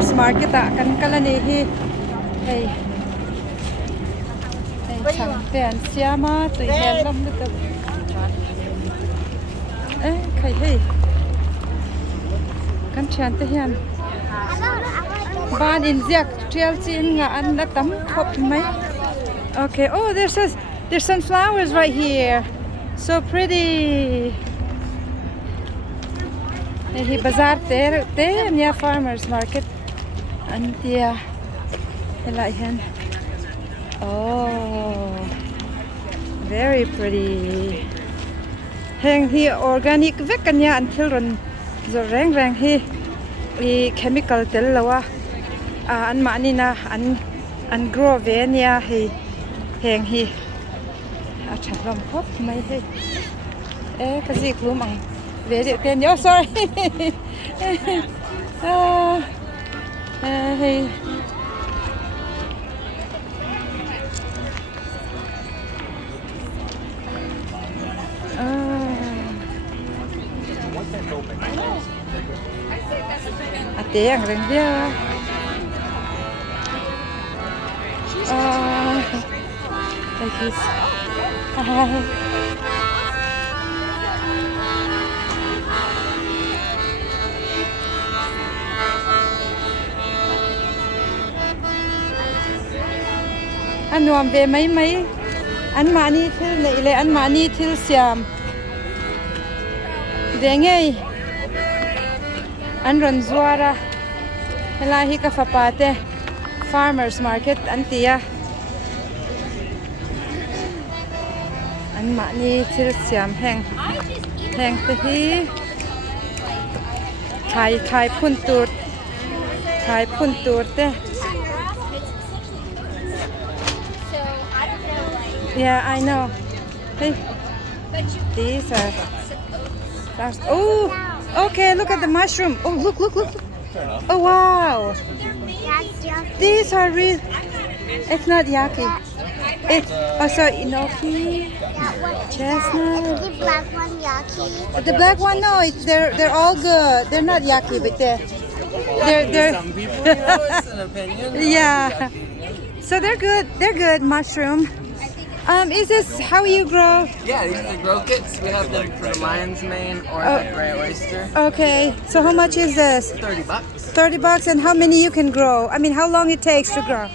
farmers market kan kalani hi hey chang ten siama tui hen lam lu ka khai hey kan chan te hian ban in ziak trial chin nga an la tam khop mai. Okay, oh there's sunflowers right here, so pretty. Hi bazaar te near farmers market and dia helai hen. Oh, very pretty. Heng hi organic vekanya until ron zo reng hi I chemical tel lawa an mani na an grow venia hi heng hi a chalom khop mai hi kazi klumang very ten yo sorry hey ate ang reng dia like this an nuam ve mai an mani thil nei le an mani thil siam dengei an ron zuara hela hi ka fapate farmers market an tia an mani thil siam heng te hi khai phun tur te. Yeah, I know. Hey, these are. Oh, okay. Look at the mushroom. Oh, look. Oh, wow. These are real. It's not yaki. It's also enoki, chestnut. The black one yaki. The black one, no. They're all good. They're not yaki, but they're. Some people, it's an opinion. Yeah. So they're good. They're good mushroom. Is this how you grow? Yeah, these are grow kits. We have them for lion's mane or the gray oyster. Okay. So how much is this? $30. $30, and how many you can grow? I mean, how long it takes to grow?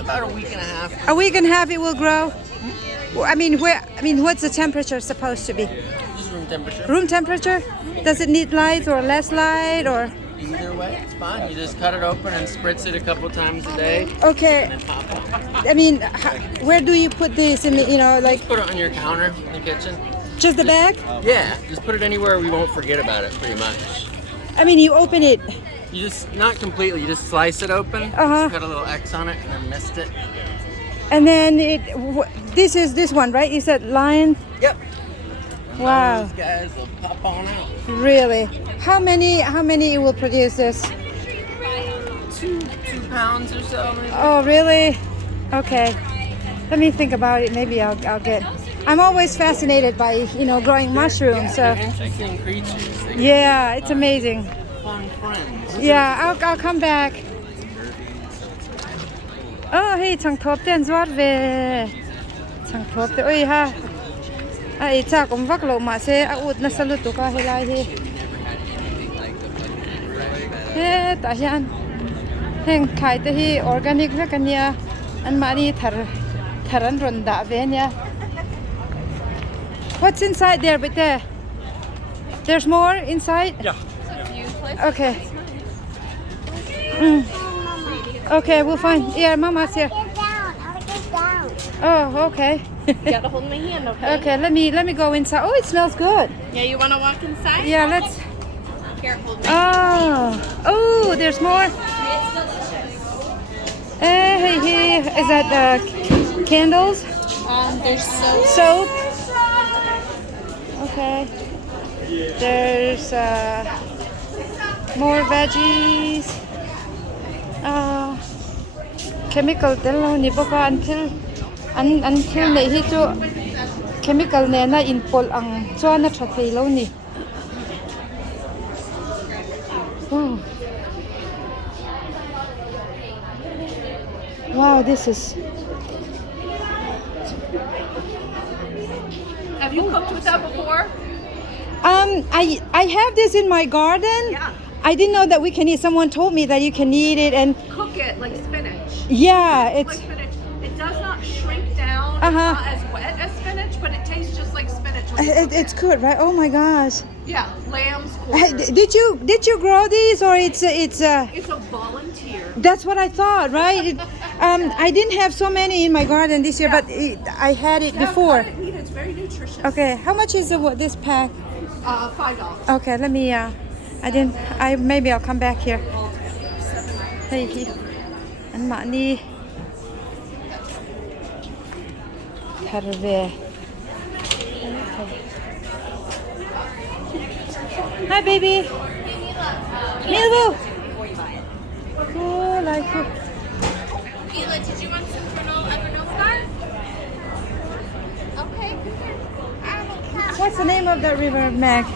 About a week and a half. A week and a half it will grow. I mean, what's the temperature supposed to be? Just room temperature. Room temperature? Does it need light or less light or? Either way, it's fine. You just cut it open and spritz it a couple times a day. Okay. And then pop it. I mean, where do you put this in the, like? Put it on your counter in the kitchen. Just the bag? Yeah, just put it anywhere we won't forget about it, pretty much. I mean, you open it. You just, not completely, you just slice it open, just cut a little X on it, and then mist it. And then this is this one, right? You said lion? Yep. Wow. Those guys will pop on out. Really? How many it will produce this? 2 pounds or so, maybe. Oh, really? Okay. Let me think about it. Maybe I'll get. I'm always fascinated by growing mushrooms. So They're interesting creatures. yeah, it's amazing. Fun friends. Yeah, I'll come back. Oh, hey, chang thop ten zuar ve. Chang thop te oi ha. Ai cha kom vak lo ma se a ut na salu tu ka helai hi. He ta hian. Heng khai te hi organic ve kania an mani tharan ron da ve nia. What's inside there, but there's more inside? Yeah. Okay. Okay, we'll find. Yeah, Mama's here. Get down. I want to get down. Oh, okay. You gotta hold my hand, okay? Okay, let me go inside. Oh, it smells good. Yeah, you wanna walk inside? Yeah, let's. Here, hold me. Oh, there's more. It's delicious. Hey, is that candles? There's soap. Soap. Okay. There's more veggies. Chemical tel lo ni boka until nei hi chu chemical ne na in pol ang chuan na thathei lo ni. Wow, this is. Have you cooked with that before? I have this in my garden. Yeah. I didn't know that we can eat. Someone told me that you can eat it, and Cook it like spinach. yeah, Like it's. spinach. It does not shrink down. Uh-huh. It's not as wet as spinach, but it tastes just like spinach. when you cook It's good, right? Oh my gosh. Yeah, lamb's Hey, quarters. did you grow these, or it's It's a volunteer. That's what I thought, right? I didn't have so many in my garden this year, but I had it before. Cut it, eat it. It's very nutritious. Okay, how much is this pack? $5. Okay, let me. Maybe I'll come back here. Hey, and money. Hi, baby. Milvo. Cool, like it. Mila, did you want some granola? Okay. What's the name of that river, Meg?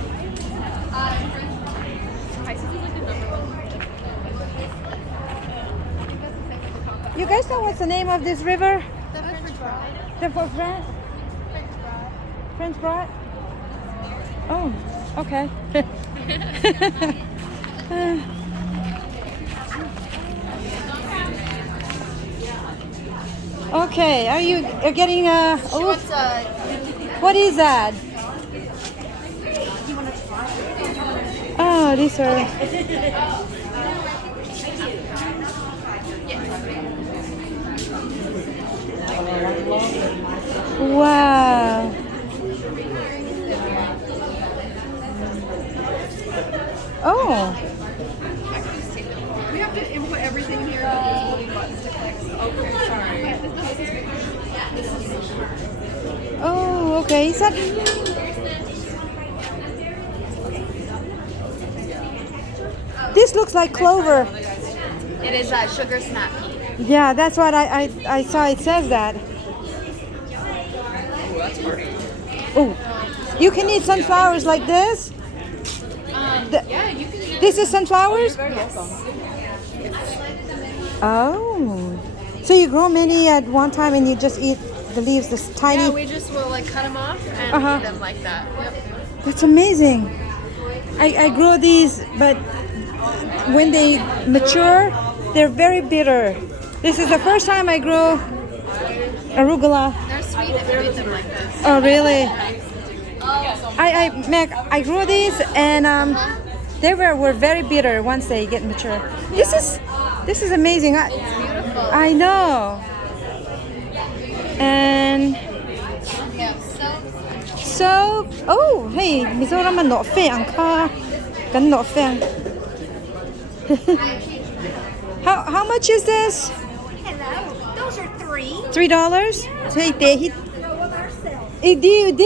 You guys know what's the name of this river? The French? French Broad? Oh, okay. Okay, are you getting a? Oh, what is that? Oh, these are. Wow. Oh. We have to input everything here. There's only buttons to click. Okay, sorry. Oh, okay. Is that? This looks like clover. It is sugar snap pea. Yeah, that's what I saw. It says that. Oh, you can eat sunflowers like this. Yeah, you can eat This is sunflowers. Yes. Oh, so you grow many at one time and you just eat the leaves, this tiny. Yeah, we just will like cut them off and eat them like that. Yep. That's amazing. I grow these, but when they mature, they're very bitter. This is the first time I grow arugula. They're sweet if you eat them like this. Oh, really? I grew these, and they were very bitter once they get mature. This is amazing. I know. And so oh, hey, Mizoram not fair anka, can not fair. How much is this? Hello. Those are $3. $3. Hey, it did.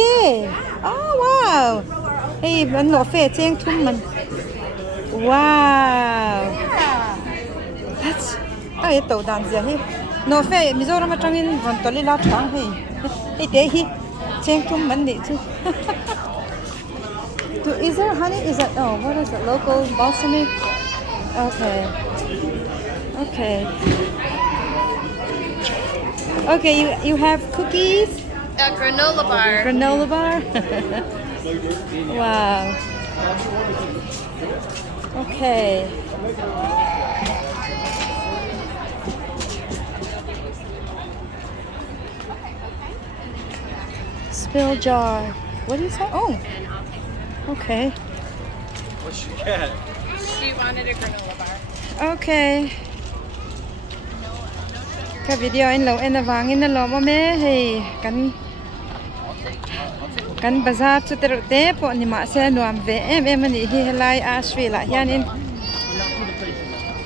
Oh wow. Hey,มันnot fair. Chang thum man. Wow. That's. Ay, ito dan siya he. No fair. Mizoram matangin von toli la chang he. Hey, te he. Chang thum man ni chu. Is there honey? Is that what is it? Local balsamic? Okay. Okay, you have cookies? A granola bar. Granola bar? Wow. Okay. Spill jar. What is that? Oh. Okay. What you get? She wanted a granola bar. Okay. Cái video anh lâu anh vàng anh lâu mà mẹ hay kan bazaar chu ter te po ni ma se nuam ve em ani hi helai Asheville la hian in